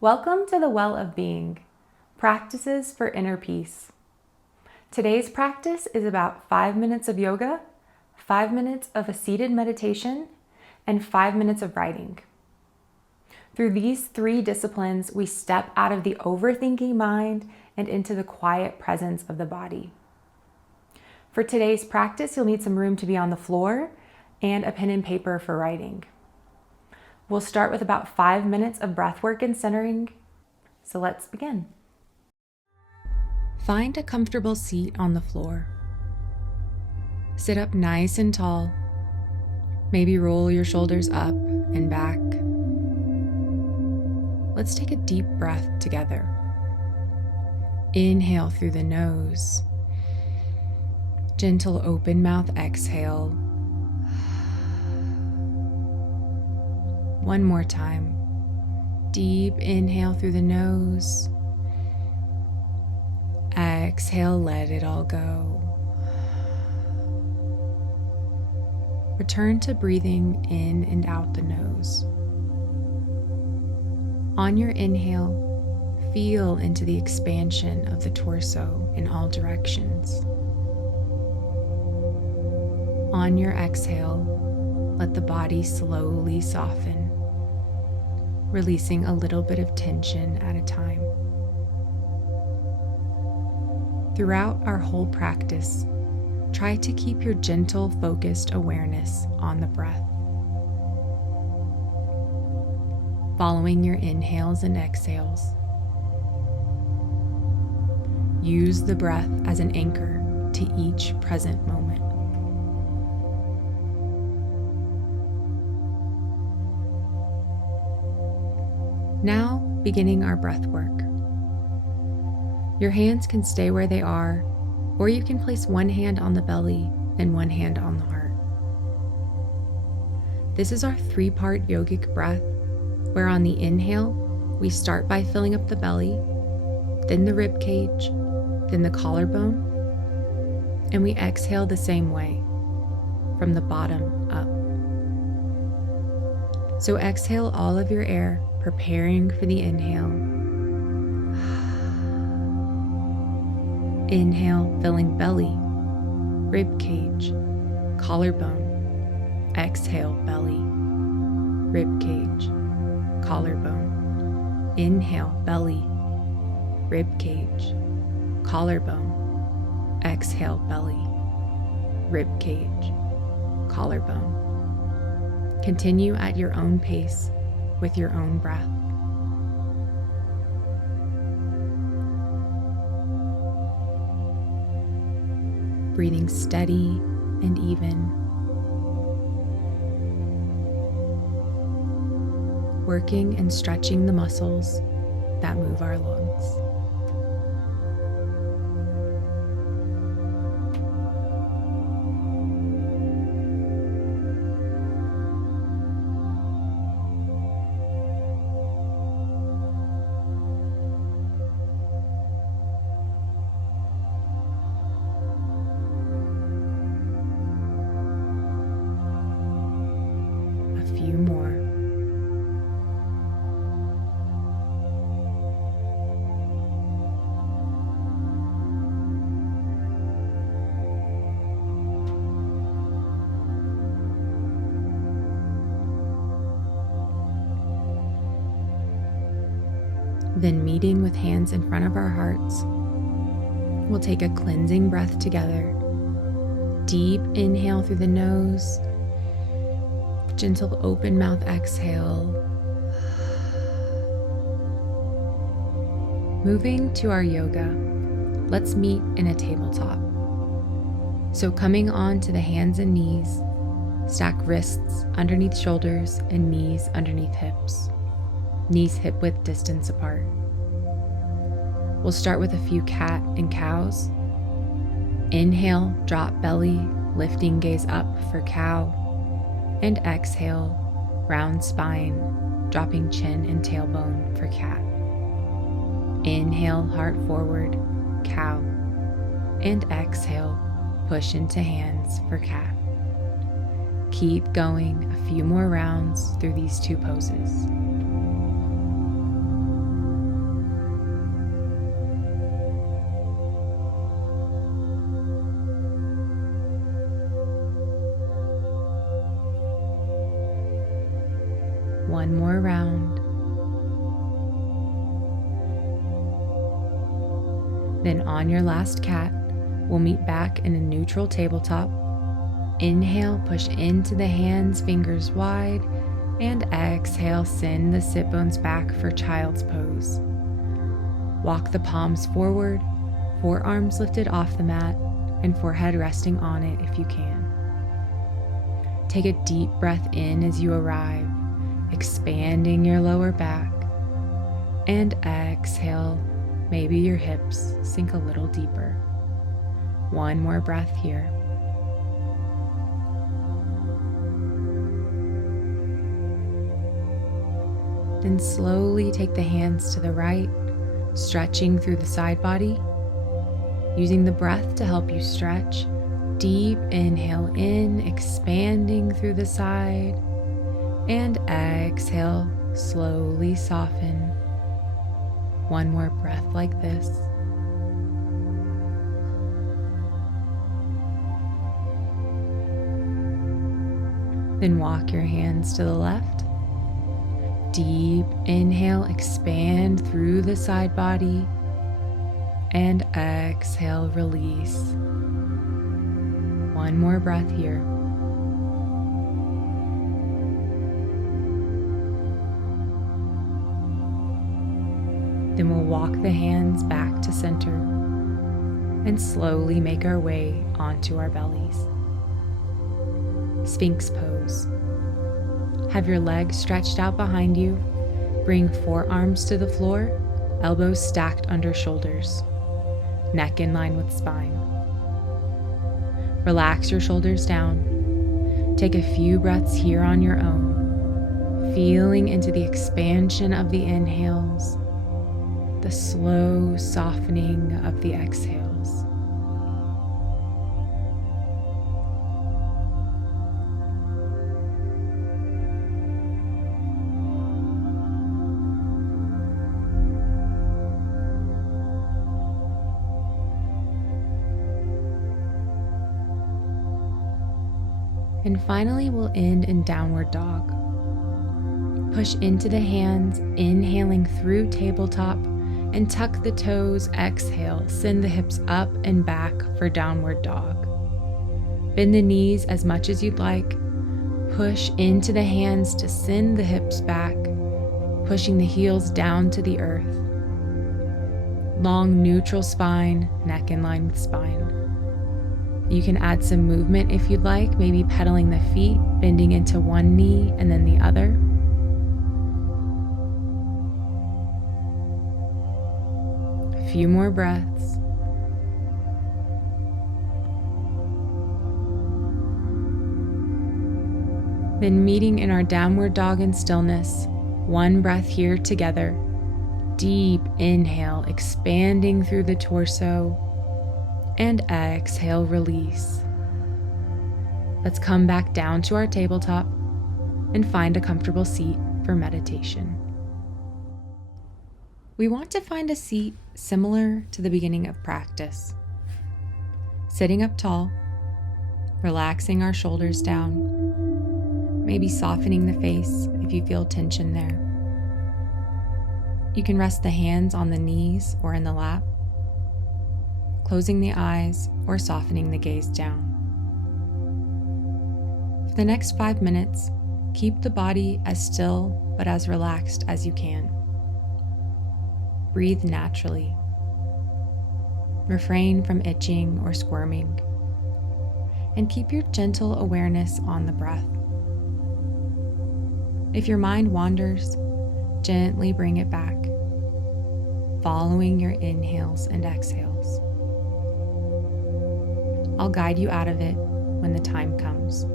Welcome to the Well of Being, Practices for Inner Peace. Today's practice is about 5 minutes of yoga, 5 minutes of a seated meditation, and 5 minutes of writing. Through these 3 disciplines, we step out of the overthinking mind and into the quiet presence of the body. For today's practice, you'll need some room to be on the floor and a pen and paper for writing. We'll start with about 5 minutes of breath work and centering. So let's begin. Find a comfortable seat on the floor. Sit up nice and tall. Maybe roll your shoulders up and back. Let's take a deep breath together. Inhale through the nose. Gentle open mouth exhale. One more time. Deep inhale through the nose. Exhale, let it all go. Return to breathing in and out the nose. On your inhale, feel into the expansion of the torso in all directions. On your exhale, let the body slowly soften, releasing a little bit of tension at a time. Throughout our whole practice, try to keep your gentle, focused awareness on the breath. Following your inhales and exhales, use the breath as an anchor to each present moment. Now, beginning our breath work. Your hands can stay where they are, or you can place one hand on the belly and one hand on the heart. This is our 3-part yogic breath, where on the inhale, we start by filling up the belly, then the rib cage, then the collarbone, and we exhale the same way, from the bottom up. So exhale all of your air, preparing for the inhale. Inhale, filling belly, rib cage, collarbone. Exhale, belly, rib cage, collarbone. Inhale, belly, rib cage, collarbone. Exhale, belly, rib cage, collarbone. Continue at your own pace with your own breath. Breathing steady and even. Working and stretching the muscles that move our lungs. Few more. Then, meeting with hands in front of our hearts, we'll take a cleansing breath together. Deep inhale through the nose. Gentle open mouth exhale. Moving to our yoga, let's meet in a tabletop. So coming on to the hands and knees, stack wrists underneath shoulders and knees underneath hips. Knees hip width distance apart. We'll start with a few cat and cows. Inhale, drop belly, lifting gaze up for cow. And exhale, round spine, dropping chin and tailbone for cat. Inhale, heart forward, cow. And exhale, push into hands for cat. Keep going a few more rounds through these 2 poses. one more round. Then on your last cat, we'll meet back in a neutral tabletop. Inhale, push into the hands, fingers wide, and exhale, send the sit bones back for child's pose. Walk the palms forward, forearms lifted off the mat, and forehead resting on it if you can. Take a deep breath in as you arrive, expanding your lower back, and exhale, maybe your hips sink a little deeper. One more breath here. Then slowly take the hands to the right, stretching through the side body. Using the breath to help you stretch. Deep inhale in, expanding through the side. And exhale, slowly soften. One more breath like this. Then walk your hands to the left. Deep inhale, expand through the side body, and exhale, release. One more breath here. Then we'll walk the hands back to center and slowly make our way onto our bellies. Sphinx pose. Have your legs stretched out behind you. Bring forearms to the floor, elbows stacked under shoulders, neck in line with spine. Relax your shoulders down. Take a few breaths here on your own, feeling into the expansion of the inhales, the slow softening of the exhales. And finally, we'll end in downward dog. Push into the hands, inhaling through tabletop, and tuck the toes. Exhale, send the hips up and back for downward dog. Bend the knees as much as you'd like. Push into the hands to send the hips back, pushing the heels down to the earth. Long neutral spine, neck in line with spine. You can add some movement if you'd like, maybe pedaling the feet, bending into one knee and then the other. A few more breaths. Then meeting in our downward dog in stillness, one breath here together. Deep inhale, expanding through the torso. And exhale, release. Let's come back down to our tabletop and find a comfortable seat for meditation. We want to find a seat similar to the beginning of practice. Sitting up tall, relaxing our shoulders down, maybe softening the face if you feel tension there. You can rest the hands on the knees or in the lap, closing the eyes or softening the gaze down. For the next 5 minutes, keep the body as still but as relaxed as you can. Breathe naturally. Refrain from itching or squirming, and keep your gentle awareness on the breath. If your mind wanders, gently bring it back, following your inhales and exhales. I'll guide you out of it when the time comes.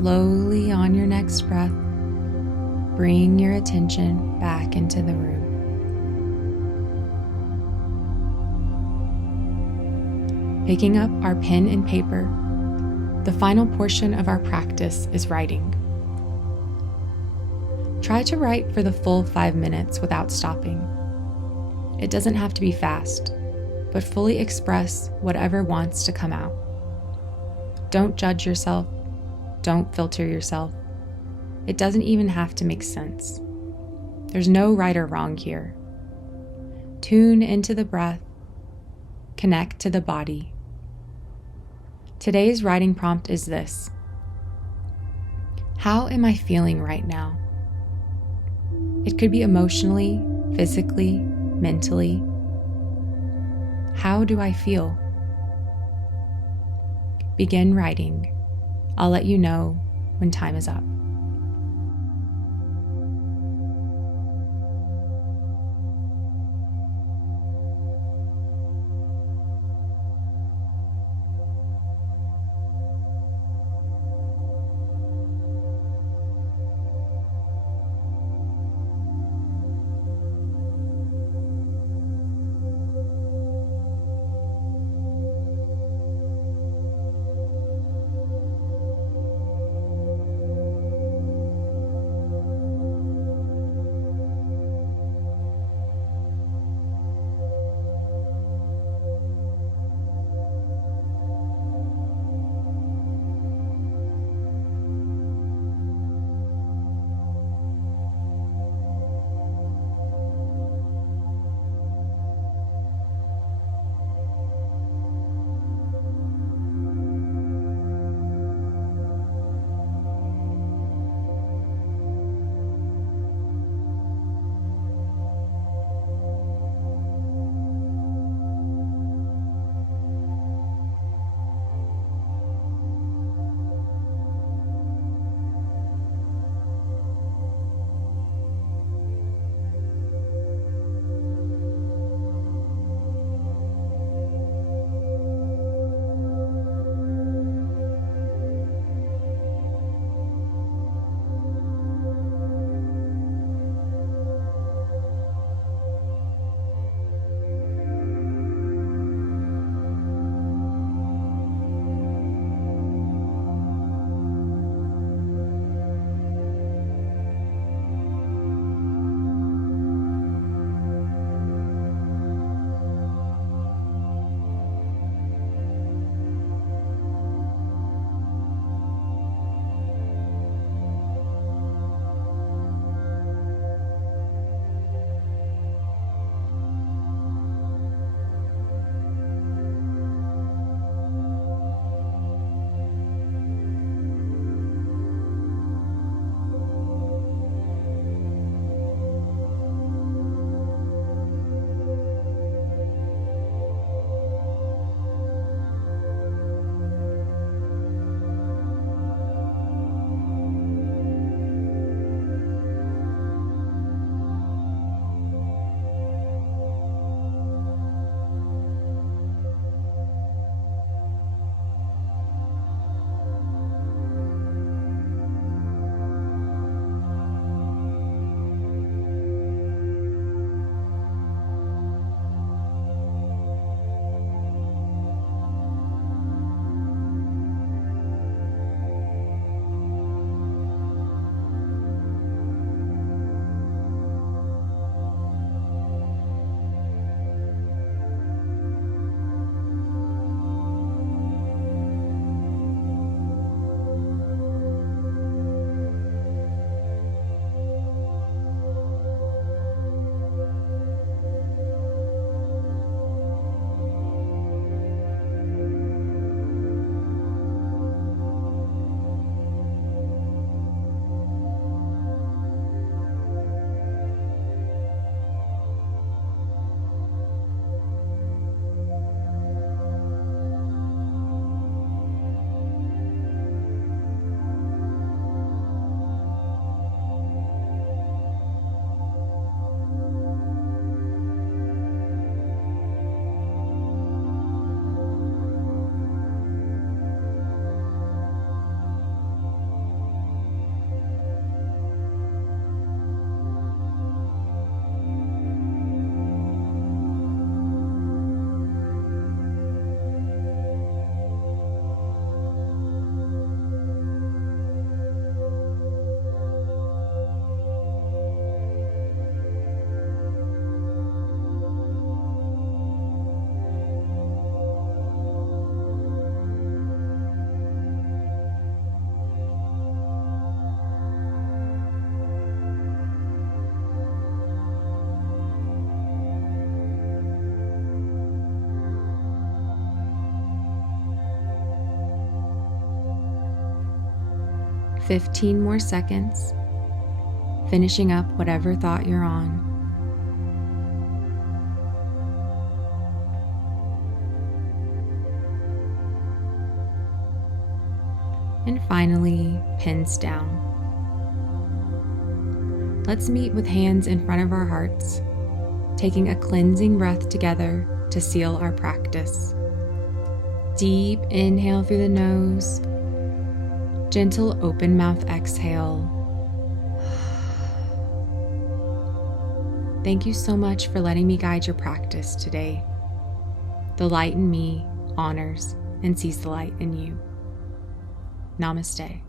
slowly on your next breath, bring your attention back into the room. Picking up our pen and paper, the final portion of our practice is writing. Try to write for the full 5 minutes without stopping. It doesn't have to be fast, but fully express whatever wants to come out. Don't judge yourself. Don't filter yourself. It doesn't even have to make sense. There's no right or wrong here. Tune into the breath. Connect to the body. Today's writing prompt is this: how am I feeling right now? It could be emotionally, physically, mentally. How do I feel? Begin writing. I'll let you know when time is up. 15 more seconds, finishing up whatever thought you're on. And finally, pins down. Let's meet with hands in front of our hearts, taking a cleansing breath together to seal our practice. Deep inhale through the nose, gentle open mouth exhale. Thank you so much for letting me guide your practice today. The light in me honors and sees the light in you. Namaste.